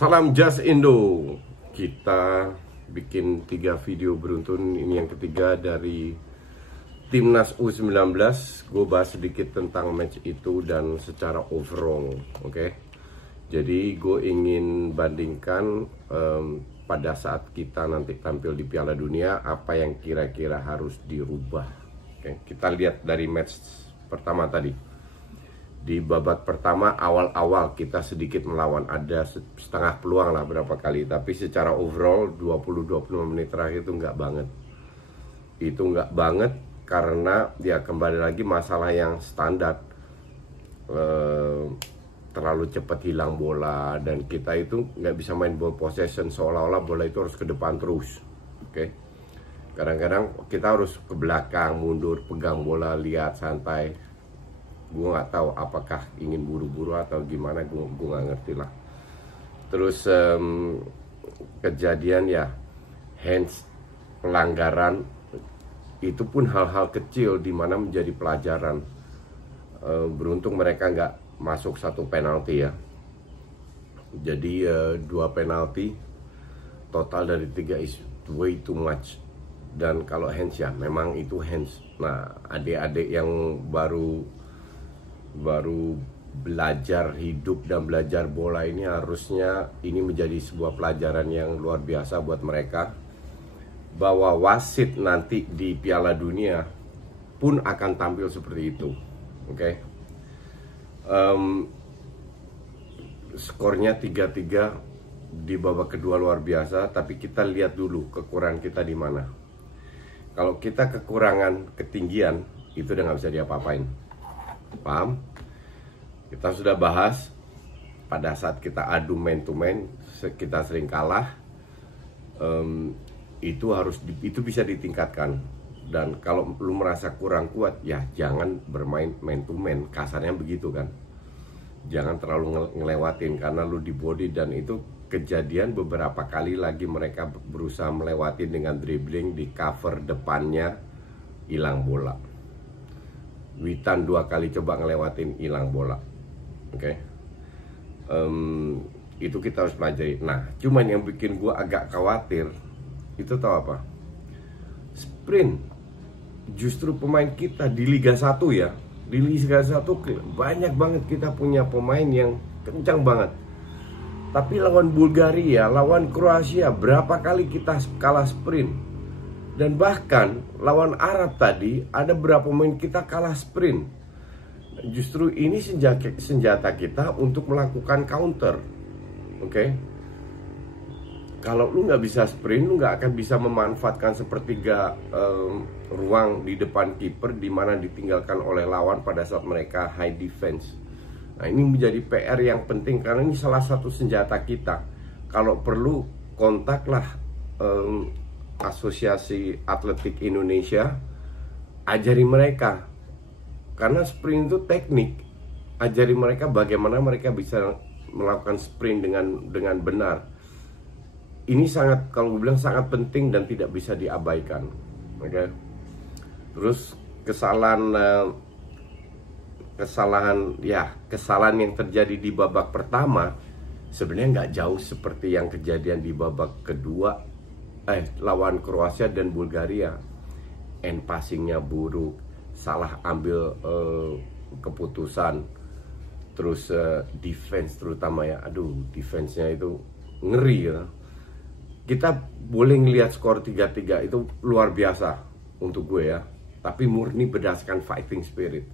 Salam Just Indo. Kita bikin 3 video beruntun. Ini yang ketiga dari Timnas U19. Gue bahas sedikit tentang match itu dan secara overall. Oke. Jadi gue ingin bandingkan pada saat kita nanti tampil di Piala Dunia, apa yang kira-kira harus dirubah. Oke. Kita lihat dari match pertama tadi. Di babak pertama awal-awal kita sedikit melawan, ada setengah peluang lah berapa kali, tapi secara overall 20-25 menit terakhir itu nggak banget. Itu nggak banget karena ya kembali lagi masalah yang standar, terlalu cepat hilang bola dan kita itu nggak bisa main ball possession, seolah-olah bola itu harus ke depan terus. Oke. Kadang-kadang kita harus ke belakang, mundur, pegang bola, lihat santai. Gue nggak tahu apakah ingin buru-buru atau gimana, gue nggak ngerti lah. Terus kejadian ya hands, pelanggaran, itu pun hal-hal kecil dimana menjadi pelajaran. Beruntung mereka nggak masuk 1 penalti ya. Jadi 2 penalti total dari 3 is way too much. Dan kalau hands ya memang itu hands. Nah, adik-adik yang baru belajar hidup dan belajar bola ini, harusnya ini menjadi sebuah pelajaran yang luar biasa buat mereka, bahwa wasit nanti di Piala Dunia pun akan tampil seperti itu. Oke. Skornya 3-3 di babak kedua luar biasa, tapi kita lihat dulu kekurangan kita di mana. Kalau kita kekurangan ketinggian, itu udah nggak bisa diapa-apain. Paham? Kita sudah bahas pada saat kita adu man to man, kita sering kalah. Itu bisa ditingkatkan. Dan kalau lu merasa kurang kuat, ya jangan bermain man to man, kasarnya begitu kan. Jangan terlalu ngelewatin karena lu di body, dan itu kejadian beberapa kali lagi mereka berusaha melewati dengan dribbling, di cover depannya hilang bola. Witan 2 kali coba ngelewatin, hilang bola. Oke. Itu kita harus pelajari. Nah, cuman yang bikin gue agak khawatir itu tahu apa? Sprint. Justru pemain kita di Liga 1 ya, di Liga 1 banyak banget kita punya pemain yang kencang banget. Tapi lawan Bulgaria, lawan Kroasia, berapa kali kita kalah sprint. Dan bahkan lawan Arab tadi ada berapa pemain kita kalah sprint. Justru ini senjata kita untuk melakukan counter. Oke. Kalau lu nggak bisa sprint, lu nggak akan bisa memanfaatkan sepertiga ruang di depan kiper di mana ditinggalkan oleh lawan pada saat mereka high defense. Nah, ini menjadi PR yang penting karena ini salah satu senjata kita. Kalau perlu kontaklah Asosiasi Atletik Indonesia, ajari mereka, karena sprint itu teknik. Ajari mereka bagaimana mereka bisa melakukan sprint dengan benar. Ini sangat, kalau gue bilang sangat penting dan tidak bisa diabaikan. Oke. Terus kesalahan yang terjadi di babak pertama sebenarnya nggak jauh seperti yang kejadian di babak kedua lawan Kroasia dan Bulgaria. End passingnya buruk, salah ambil keputusan, terus defense terutama ya, defense-nya itu ngeri ya. Kita boleh ngelihat skor 3-3 itu luar biasa untuk gue ya, tapi murni berdasarkan fighting spirit,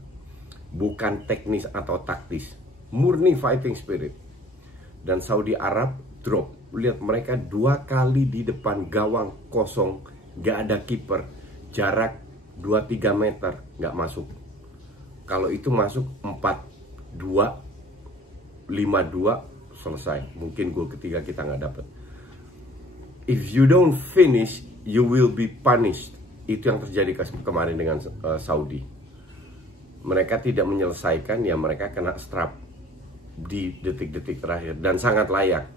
bukan teknis atau taktis, murni fighting spirit. Dan Saudi Arab drop. Lihat mereka 2 kali di depan gawang kosong, gak ada kiper, jarak 2-3 meter gak masuk. Kalau itu masuk 4-2, 5-2, selesai. Mungkin gol ketiga kita gak dapet. If you don't finish, you will be punished. Itu yang terjadi kemarin dengan Saudi. Mereka tidak menyelesaikan, ya mereka kena strap di detik-detik terakhir. Dan sangat layak,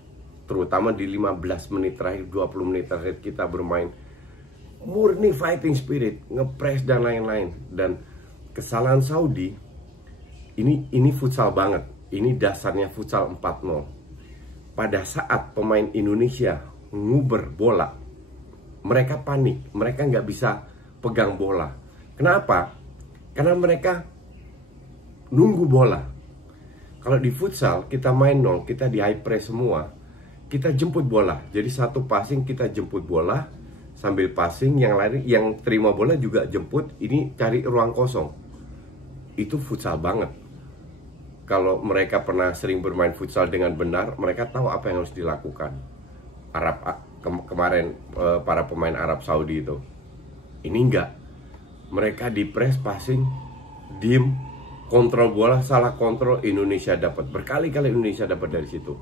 terutama di 15 menit terakhir, 20 menit terakhir kita bermain murni fighting spirit, ngepres dan lain-lain. Dan kesalahan Saudi ini futsal banget. Ini dasarnya futsal 4-0. pada saat pemain Indonesia nguber bola, mereka panik, mereka nggak bisa pegang bola. Kenapa? Karena mereka nunggu bola. Kalau di futsal kita main nol, kita di high press semua, kita jemput bola. Jadi satu passing kita jemput bola, sambil passing yang lain yang terima bola juga jemput. Ini cari ruang kosong. Itu futsal banget. Kalau mereka pernah sering bermain futsal dengan benar, mereka tahu apa yang harus dilakukan. Kemarin para pemain Arab Saudi itu, ini enggak. Mereka di press, passing, diem, kontrol bola, salah kontrol, Indonesia dapat. Berkali-kali Indonesia dapat dari situ.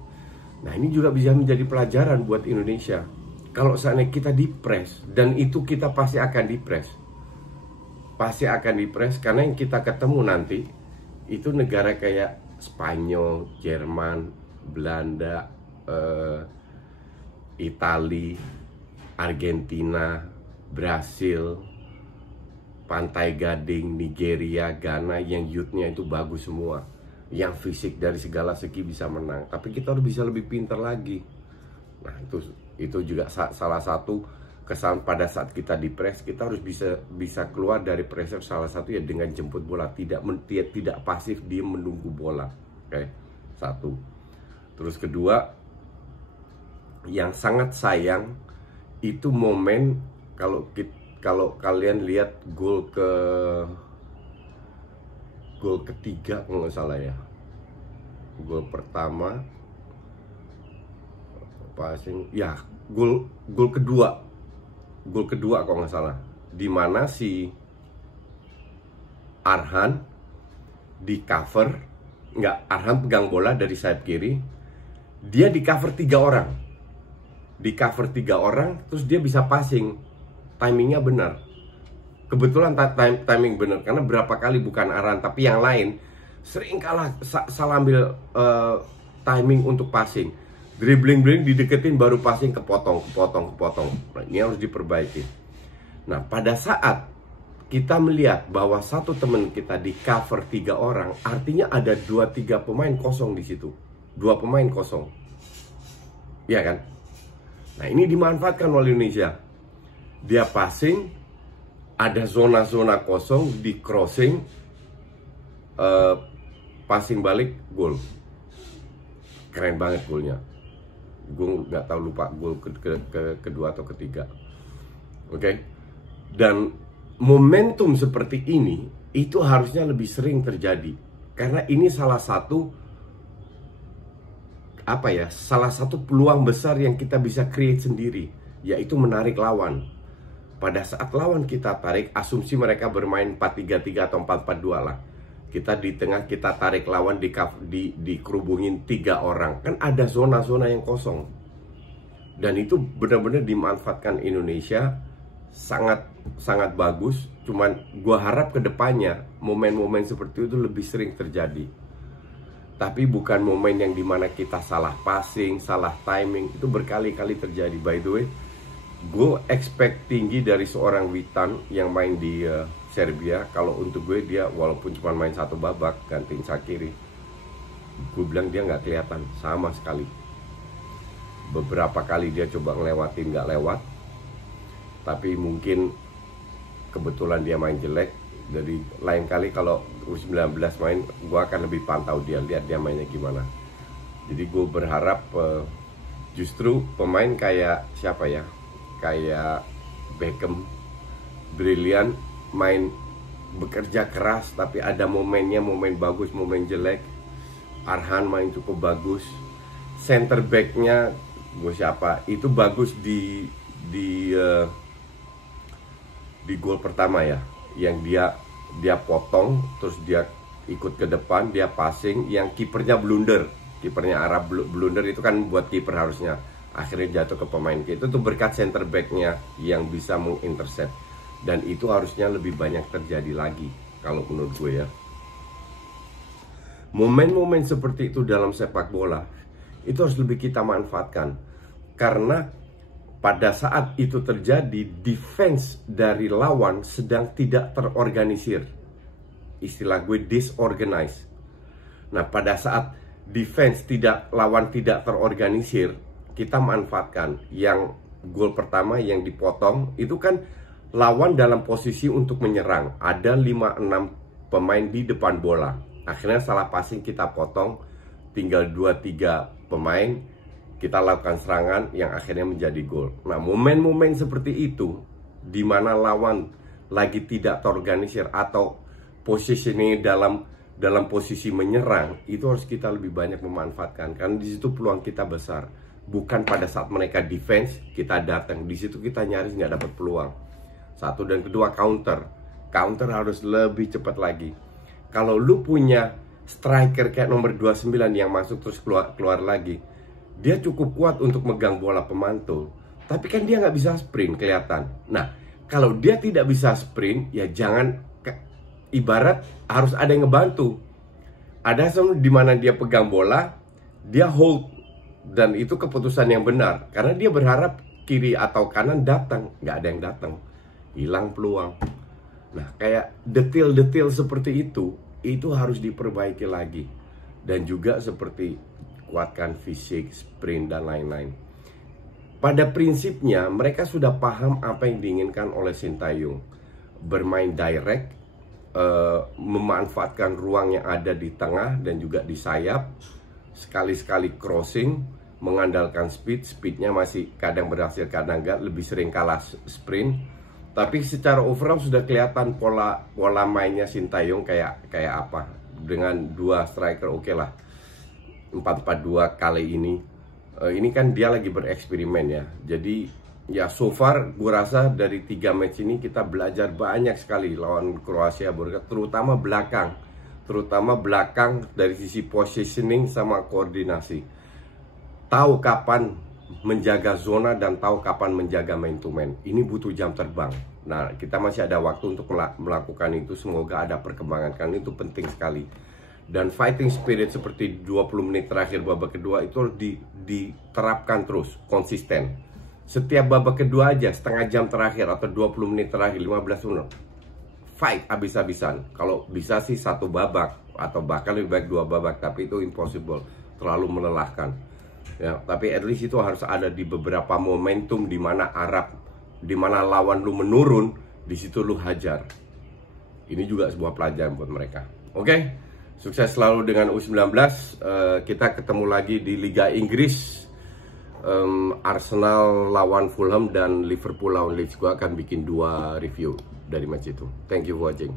Nah, ini juga bisa menjadi pelajaran buat Indonesia. Kalau seandainya kita di press, dan itu kita pasti akan di press. Pasti akan di press, karena yang kita ketemu nanti itu negara kayak Spanyol, Jerman, Belanda, Italia, Argentina, Brasil, Pantai Gading, Nigeria, Ghana, yang youthnya itu bagus semua, yang fisik dari segala segi bisa menang. Tapi kita harus bisa lebih pintar lagi. Nah, itu juga salah satu kesalahan pada saat kita di press. Kita harus bisa keluar dari pressure, salah satu ya dengan jemput bola, tidak pasif dia menunggu bola. Oke, satu. Terus kedua, yang sangat sayang itu momen kalau kalian lihat gol ketiga kalau nggak salah ya, gol pertama passing ya, gol kedua kalau nggak salah, di mana si Arhan di cover, Arhan pegang bola dari sayap kiri, dia di cover 3 orang, terus dia bisa passing. Timingnya benar, kebetulan timing benar, karena berapa kali bukan Arhan tapi yang lain sering salah ambil timing untuk passing, dribbling dideketin baru passing kepotong. Nah, ini harus diperbaiki. Nah, pada saat kita melihat bahwa satu teman kita di cover 3 orang, artinya ada 2-3 pemain kosong di situ, 2 pemain kosong, ya kan? Nah, ini dimanfaatkan oleh Indonesia. Dia passing, ada zona-zona kosong, di crossing, passing balik, gol. Keren banget golnya. Gue nggak tahu, lupa gol kedua atau ketiga. Oke. Dan momentum seperti ini itu harusnya lebih sering terjadi, karena ini salah satu peluang besar yang kita bisa create sendiri, yaitu menarik lawan. Pada saat lawan kita tarik, asumsi mereka bermain 4-3-3 atau 4-4-2 lah. Kita di tengah, kita tarik lawan, dikerubungin 3 orang. Kan ada zona-zona yang kosong. Dan itu benar-benar dimanfaatkan Indonesia. Sangat bagus. Cuman gua harap ke depannya momen-momen seperti itu lebih sering terjadi. Tapi bukan momen yang dimana kita salah passing, salah timing. Itu berkali-kali terjadi. By the way, gue expect tinggi dari seorang Witan yang main di Serbia. Kalau untuk gue, dia walaupun cuma main 1 babak gantiin Shaqiri, gue bilang dia nggak kelihatan sama sekali. Beberapa kali dia coba ngelewatin, nggak lewat. Tapi mungkin kebetulan dia main jelek. Dari lain kali kalau U19 main, gue akan lebih pantau dia, lihat dia mainnya gimana. Jadi gue berharap justru pemain kayak siapa ya, kayak Beckham, brilian, main bekerja keras, tapi ada momennya, momen bagus, momen jelek. Arhan main cukup bagus. Center backnya gue siapa, itu bagus di gol pertama ya, yang dia potong, terus dia ikut ke depan, dia passing, yang kipernya blunder, kipernya Arab blunder, itu kan buat kiper harusnya, akhirnya jatuh ke pemain. Itu tuh berkat center backnya yang bisa mengintercept, dan itu harusnya lebih banyak terjadi lagi kalau menurut gue ya. Momen-momen seperti itu dalam sepak bola itu harus lebih kita manfaatkan, karena pada saat itu terjadi, defense dari lawan sedang tidak terorganisir. Istilah gue disorganized. Nah, pada saat defense lawan tidak terorganisir, kita manfaatkan. Yang gol pertama yang dipotong itu kan lawan dalam posisi untuk menyerang, ada 5-6 pemain di depan bola, akhirnya salah passing kita potong, tinggal 2-3 pemain, kita lakukan serangan yang akhirnya menjadi gol. Nah, momen-momen seperti itu di mana lawan lagi tidak terorganisir atau positioning dalam posisi menyerang, itu harus kita lebih banyak memanfaatkan, karena di situ peluang kita besar. Bukan pada saat mereka defense kita datang, di situ kita nyaris nggak dapat peluang. Satu, dan kedua, counter harus lebih cepat lagi. Kalau lu punya striker kayak nomor 29 yang masuk terus keluar lagi, dia cukup kuat untuk megang bola pemantul, tapi kan dia nggak bisa sprint kelihatan. Nah, kalau dia tidak bisa sprint, ya jangan, ibarat harus ada yang ngebantu. Ada di mana dia pegang bola, dia hold, dan itu keputusan yang benar, karena dia berharap kiri atau kanan datang, nggak ada yang datang, hilang peluang. Nah, kayak detail-detail seperti itu harus diperbaiki lagi. Dan juga seperti kuatkan fisik, sprint, dan lain-lain. Pada prinsipnya mereka sudah paham apa yang diinginkan oleh Sintayong, bermain direct, memanfaatkan ruang yang ada di tengah dan juga di sayap, sekali-sekali crossing, mengandalkan speednya masih kadang berhasil, kadang enggak, lebih sering kalah sprint. Tapi secara overall sudah kelihatan pola mainnya Sintayong kayak apa. Dengan 2 striker oke lah, 4-4-2 kali ini. Ini kan dia lagi bereksperimen ya. Jadi ya so far gue rasa dari 3 match ini kita belajar banyak sekali lawan Kroasia, terutama belakang dari sisi positioning sama koordinasi. Tahu kapan menjaga zona dan tahu kapan menjaga man to man. Ini butuh jam terbang. Nah, kita masih ada waktu untuk melakukan itu. Semoga ada perkembangan, karena itu penting sekali. Dan fighting spirit seperti 20 menit terakhir babak kedua itu harus diterapkan terus, konsisten. Setiap babak kedua aja, setengah jam terakhir atau 20 menit terakhir, 15 menit, fight habis-habisan. Kalau bisa sih 1 babak atau bahkan lebih baik 2 babak, tapi itu impossible, terlalu melelahkan. Ya, tapi at least itu harus ada di beberapa momentum di mana lawan lu menurun, di situ lu hajar. Ini juga sebuah pelajaran buat mereka. Oke, sukses selalu dengan U19. Kita ketemu lagi di Liga Inggris. Arsenal lawan Fulham dan Liverpool lawan Leeds. Gue akan bikin 2 review dari match itu. Thank you for watching.